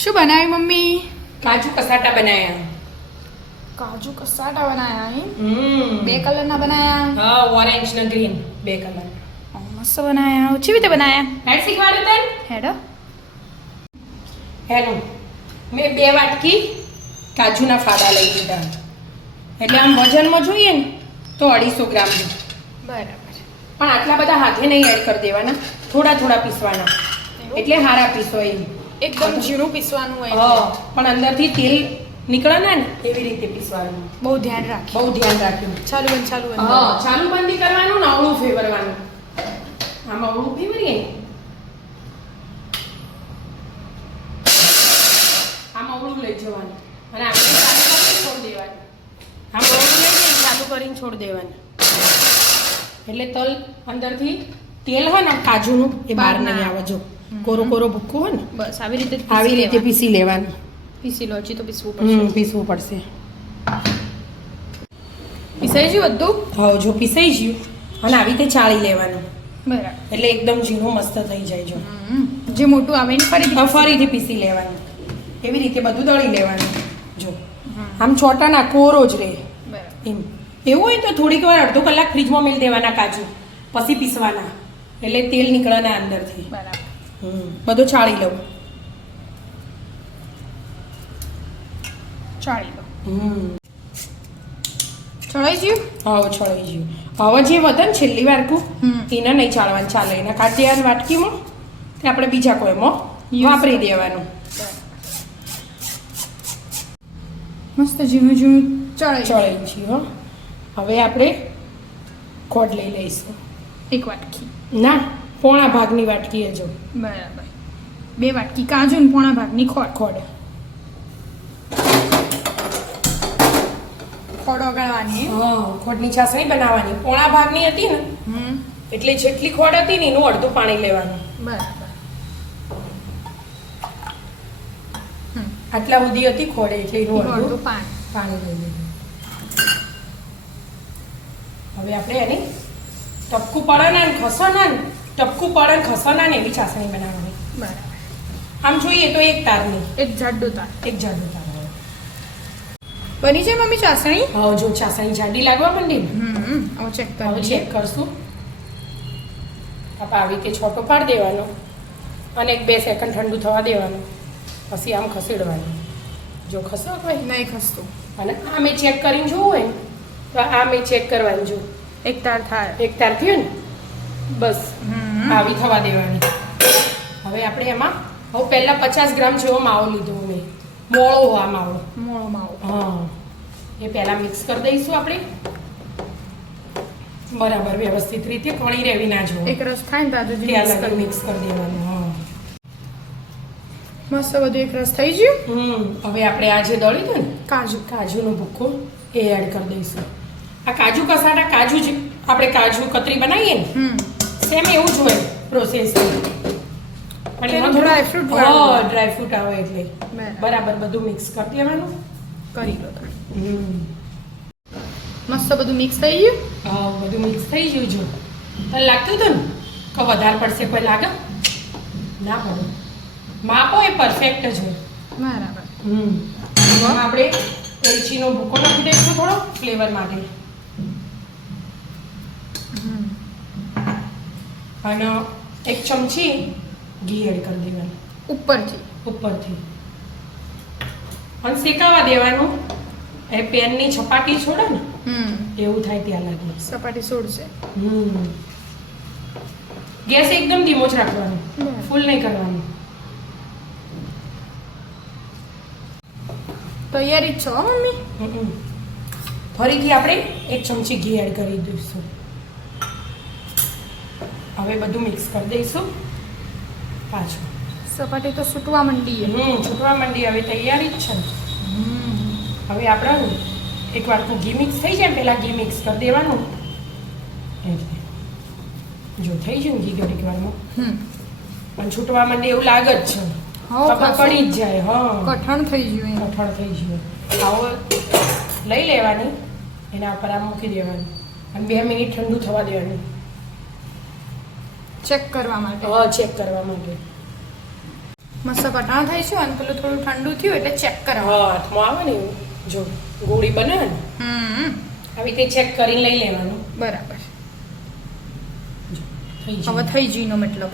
શું બનાવ્યું મમ્મી? કાજુ કસાટા બનાયા. કાજુ કસાટા બનાયા હે? બે કલરના બનાયા? હા, ઓરેન્જ ને ગ્રીન બે કલર. મસ્ત બનાયા. કેવી રીતે બનાયા? હેડ શીખવાડ્યું તને? હેડો. હેલો, મેં 2 વાટકી કાજુના ફાડા લઈ લીધા. એટલે આમ વજનમાં જોઈએ ને તો 250 ગ્રામ જેટલું. બરાબર. પણ આટલા બધા હાથે નહીં એડ કરી દેવાના, થોડા થોડા પીસવાના, એટલે હારા પીસો એમ. એકદમ ઝીણું પીસવાનું હોય. હા, પણ અંદરથી તેલ નીકળે ને એવી રીતે પીસવાનું. બહુ ધ્યાન રાખી. બહુ ધ્યાન રાખ્યું. ચાલુ બંધ. હા, ચાલુ બંધી કરવાનું ને અવળું ફેરવવાનું. આમ અવળું ફેરવીએ, આમ અવળું લઈ જવાનું અને આપણે ચાલુ કરીને છોડ દેવાનું. આમ અવળું લઈ જઈને ચાલુ કરીને છોડ દેવાનું. એટલે તલ અંદરથી તેલ હોય ને કાજુનું એ બહાર નહીં આવે. જો કોરો કોરો ભૂક્કો હોય ને બસ આવી રીતે પીસી લેવાનું. પીસી લો. હજી તો પીસવું પડશે. પીસવું પડશે. પીસાઈ ગયું બધું? હા, જો પીસાઈ ગયું અને આવી રીતે ચાળી લેવાનું. બરાબર. એટલે એકદમ ઝીણું મસ્ત થઈ જાય. જો જે મોટું આવે ને ફરીથી પીસી લેવાનું. એવી રીતે બધું દળી લેવાનું. જો આમ છોટા ના કોરો જ રહે એમ. એવું હોય તો થોડીક વાર અડધો કલાક ફ્રીજમાં મેળ દેવાના કાજુ, પછી પીસવાના, એટલે તેલ નીકળે ના અંદરથી. બરાબર. બધું છાળી લઉં. ચાળી લો. ચડાઈ ગયું? હા, છળાઈ ગયું. હવે જે વધે ને છેલ્લી વાટકું એને નહીં ચાળવાનું, ચાલે એના કાઢી દેવાનું વાટકીમાં, તે આપણે બીજા કોઈમાં વાપરી દેવાનું. મસ્ત ઝીણું ઝીણું ચડાઈ ચડાઈ ગયું. હવે આપણે ખોડ લઈ લઈશું. એક વાટકી. ના, પોણા ભાગની વાટકી એ જો. બરાબર. 2 વાટકી કાજુ ને પોણા ભાગની ખોડ. ખોડ ઓગાળવાની. હા, ખોડની ચાસણી બનાવવાની. પોણા ભાગની હતી ને એટલે જેટલી ખોડ હતી ને એનું અડધું પાણી લેવાનું. બરાબર. આટલા સુધી હતી ખોડ એટલે એનું અડધું પાણી લઈ લેવું. હવે આપણે એની ટપકું પડે ને ખસના ને ટપકું પડે ને ખસના ને એવી ચાસણી બનાવવાની. બરાબર. આમ જોઈએ તો એક તારની, એક જાડું તાર. એક જાડું તાર. બની જાય મમ્મી ચાસણી? હા, જો ચાસણી જાડી લાગવા માંડી ને હવે ચેક હવે કરી. ચેક કરશું. આપણે આવી રીતે છોટો પાડી દેવાનો અને 1-2 સેકન્ડ ઠંડુ થવા દેવાનું, પછી આમ ખસેડવાનું. જો ખસો હોય નહીં ખસતું. અને આમે ચેક કરીને જોવું હોય તો આમે ચેક કરવાનું. જો એક તાર થાય. એક તાર થયું ને બસ આવી થવા દેવાની. હવે આપણે એમાં પહેલા 50 ગ્રામ જેવો માવો લીધો મેં, મોળો આ માવો. મોળો માવો. હા, એ પહેલા મિક્સ કરી દઈશું આપણે બરાબર વ્યવસ્થિત રીતે. કણી રહેવી ના જોઈએ. એક રસ થાય ને તાજુ મિક્સ કરી દેવાનું. હા, મસ્ત બધું એક રસ થઈ ગયું. હવે આપણે આ જે દળી હતું ને કાજુનો ભૂક્કો એ એડ કરી દઈશું. આ કાજુ કસાટા કાજુ જ આપણે કાજુ કતરી બનાવીએ ને સેમ એવું જ હોય પ્રોસેસ. પણ એમાં ડ્રાયફ્રૂટ આવે એટલે બરાબર બધું મિક્સ કરી દેવાનું. કરી લો. મસ્ત બધું મિક્સ થઈ ગયું. હા, બધું મિક્સ થઈ ગયું. જો તને લાગતું હતું ને કે વધારે પડશે, કોઈ લાગે ના પડે. માપો એ પરફેક્ટ જ હોય. બરાબર. આપણે એલચીનો ભૂકો નાખી દઈશું થોડો ફ્લેવર માટે. અને 1 ચમચી ઘી એડ કરી દેવાનું ઉપરથી અને શેકાવા દેવાનું. એ પેનની છપાટી છોડે ને એવું થાય ત્યાં લાગે. સપાટી છોડશે. ગેસ એકદમ ધીમો જ રાખવાનો, ફૂલ નહીં કરવાનું. તૈયારી જ છો મમ્મી? ફરીથી આપણે 1 ચમચી ઘી એડ કરી દઈશું. હવે બધું મિક્સ કરી દઈશું પાછું. સપાટી તો છૂટવા માંડી. છૂટવા માંડી. હવે તૈયારી જ છે. હવે આપણે એક વાટકું ઘી મિક્સ થઈ જાય પહેલાં ઘી મિક્સ કરી દેવાનું. એટલે જો થઈ ગયું ઘી ઘડીક વારમાં પણ છૂટવા માંડે એવું લાગે જ છે. ખબર પડી જ જાય. હા, કઠણ થઈ ગયું. આવો લઈ લેવાની, એના ઉપર આમ મૂકી દેવાની અને 2 મિનિટ ઠંડુ થવા દેવાનું. ચેક કરવા માટે. હા, ચેક કરવા માટે. મસ્ત કટાણ થાય છે અને પેલું થોડું ઠંડુ થયું એટલે ચેક કરાવો. હા હાથમાં આવે ને એવું જો ગોળી બને ને આવી રીતે ચેક કરીને લઈ લેવાનું. બરાબર. થઈ હવે થઈ ગઈ નો મતલબ.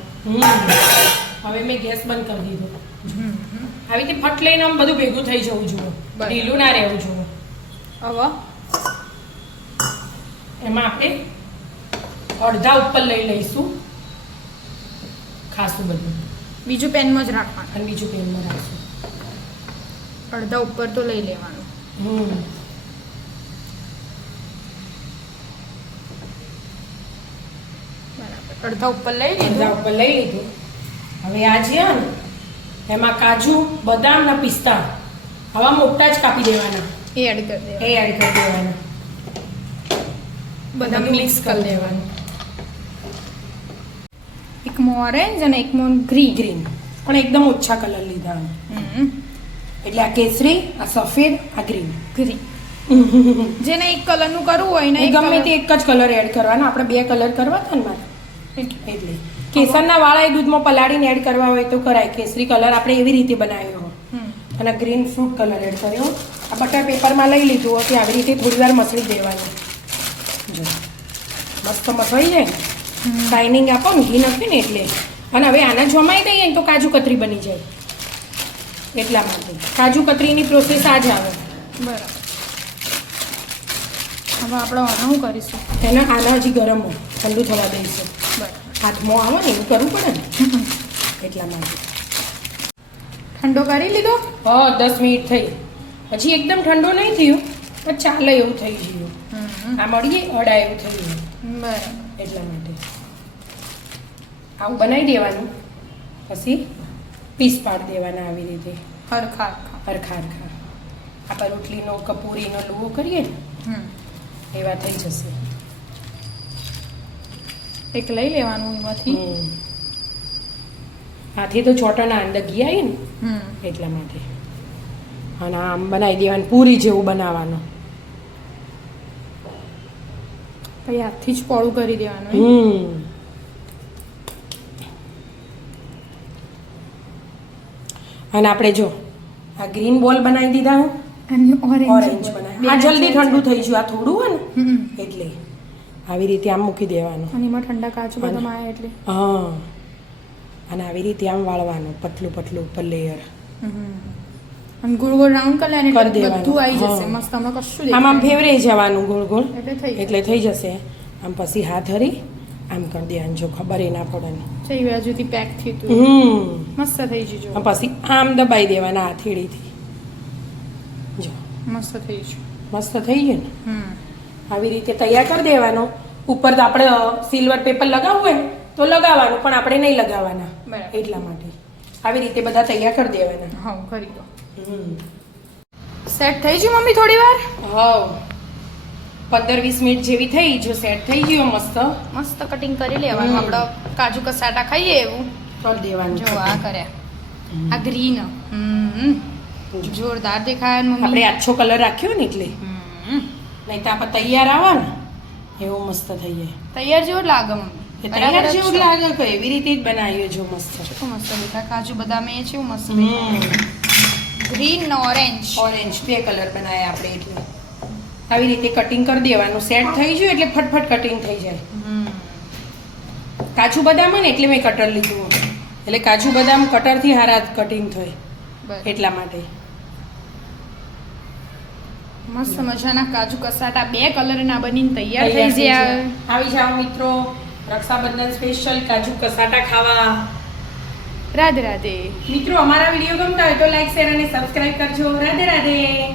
હવે મેં ગેસ બંધ કરી દીધો. આવી રીતે ફટ લઈને આમ બધું ભેગું થઈ જવું જોઈએ. ઢીલું ના રહેવું જોઈએ. હવે એમાં આપણે અડધા ઉપર લઈ લઈશું ખાસું બધું. બીજું પેનમાં જ રાખવાનું અને બીજું પેનમાં રાખશું. અડધા ઉપર તો લઈ લેવાનું. બરાબર. અડધા ઉપર લઈ અડધા લીધું. ઉપર લઈ લીધું. હવે આ છે ને એમાં કાજુ બદામ ને પિસ્તા આવા મોટા જ કાપી દેવાના. એ એડ કરી દેવાનું. એ એડ કરી દેવાના. બધા મિક્સ કરી દેવાનું. એક મો ઓરેન્જ અને એક મો ગ્રીન. ગ્રીન પણ એકદમ ઓછા કલર લીધા. એટલે આ કેસરી, આ સફેદ, આ ગ્રીન. ગ્રીન જેને એક કલર નું કરવું હોય ને ગમે તે એક જ કલર એડ કરવાનો. આપણે 2 કલર કરવા હતા ને મારે એટલે કેસરના વાળા એ દૂધમાં પલાળીને એડ કરવા હોય તો કરાય. કેસરી કલર આપણે એવી રીતે બનાવ્યો અને ગ્રીન ફ્રૂટ કલર એડ કર્યો. આ બટર પેપરમાં લઈ લીધું હતી આવી રીતે થોડી વાર મસળી દેવાનું. જો મસ્ત મસળી જાય શાઇનિંગ આપો ને ઘી નાખે ને એટલે. અને હવે આને જમાઈ દઈએ ને તો કાજુ કતરી બની જાય. એટલા માટે કાજુ કતરીની પ્રોસેસ આ જ આવે. બરાબર. હવે આપણે આને શું કરીશું? એને આના હજી ગરમ હોય ઠંડુ થવા દઈશું. બરાબર. હાથમાં આવે ને એવું કરવું પડે ને એટલા માટે. ઠંડો કરી લીધો? હા 10 મિનિટ થઈ. હજી એકદમ ઠંડો નહીં થયું પણ ચાલે એવું થઈ ગયું. આ મળીએ અડા એવું થઈ ગયું. બરાબર. એટલા માટે આવું બનાવી દેવાનું. પછી પીસ પાડી દેવાના આવી રીતે હરખા હરખા હરખા. આપણે રોટલીનો કપૂરીનો લુવો કરીએ ને એવા થઈ જશે. એક લઈ લેવાનું એમાંથી. આથી તો ચોટાના અંદર ઘી આવી ને એટલા માટે. અને આમ બનાવી દેવાનું પૂરી જેવું બનાવવાનું. પછી હાથથી જ પોળું કરી દેવાનું. અને આપણે જો આ ગ્રીન બોલ બનાવી દીધા અને ઓરેન્જ ઓરેન્જ બનાવી. આ જલ્દી ઠંડુ થઈ ગયું. આ થોડું હોય ને એટલે આવી રીતે આમ મૂકી દેવાનું. અને એમાં ઠંડા કાજુ બદામ આવે એટલે. હા અને આવી રીતે આમ વાળવાનું પતલું પતલું ઉપર લેયર. અને ગોળ ગોળ રાઉન્ડ કરી લેવાનું કરી એટલે દેવાનું. બધું આવી જશે. હા. મસ્ત અમે કશું આમ આમ દેખાય ફેવરાઈ જવાનું ગોળ ગોળ એટલે એટલે થઈ જશે. આમ પછી હાથ હરી આમ કરી દેવાનું જો ખબર એ ના પડે ને. છે એ બાજુથી પેક થયું હતું. મસ્ત થઈ ગયું જો. પછી આમ દબાઈ દેવાના હથેળીથી. જો મસ્ત થઈ ગયું. મસ્ત થઈ ગયું ને. આવી રીતે તૈયાર કરી દેવાનો. ઉપર તો આપણે સિલ્વર પેપર લગાવવું હોય ને તો લગાવવાનું પણ આપણે નહીં લગાવવાના. બરાબર. એટલા માટે આવી રીતે બધા તૈયાર કરી દેવાના. હા કરી દો. સેટ થઈ ગયું મમ્મી થોડી વાર? હા 15-20 મિનિટ જેવી થઈ. જો સેટ થઈ ગયો મસ્ત મસ્ત કટિંગ કરી લેવાનું. આપણે કાજુ કસાટા ખાઈએ એવું કરી દેવાનું. જો આ કર્યા. આ ગ્રીન જોરદાર દેખાય ને આપણે મમ્મી. આછો કલર રાખ્યો ને એટલે નહીં તો આપણે તૈયાર આવે ને એવું મસ્ત થઈ જાય. તૈયાર જેવું જ લાગે મમ્મી. એ તૈયાર જેવું જ લાગે કે એવી રીતે જ બનાવીએ જો મસ્ત. કેટલું મસ્ત દેખાય. કાજુ બદામ એ છે મસ્ત દેખાય. ગ્રીન ને ઓરેન્જ. ઓરેન્જ 2 કલર બનાવ્યા આપણે એટલે આવી રીતે કટિંગ કરી દેવાનું. સેટ થઈ ગયું એટલે ફટફટ કટિંગ થઈ જાય. કાજુ બદામ હોય ને એટલે મેં કટર લીધું. એટલે કાજુ બદામ કટરથી હારા કટિંગ થાય એટલા માટે. મસ્ત મજાના કાજુ કસાટા 2 કલરના બનીને તૈયાર થઈ ગયા. આવી જાઓ મિત્રો રક્ષાબંધન સ્પેશિયલ કાજુ કસાટા ખાવા. રાધે રાધે. મિત્રો અમારા વિડીયો ગમતા હોય તો લાઈક શેર અને સબસ્ક્રાઇબ કરજો. રાધે રાધે.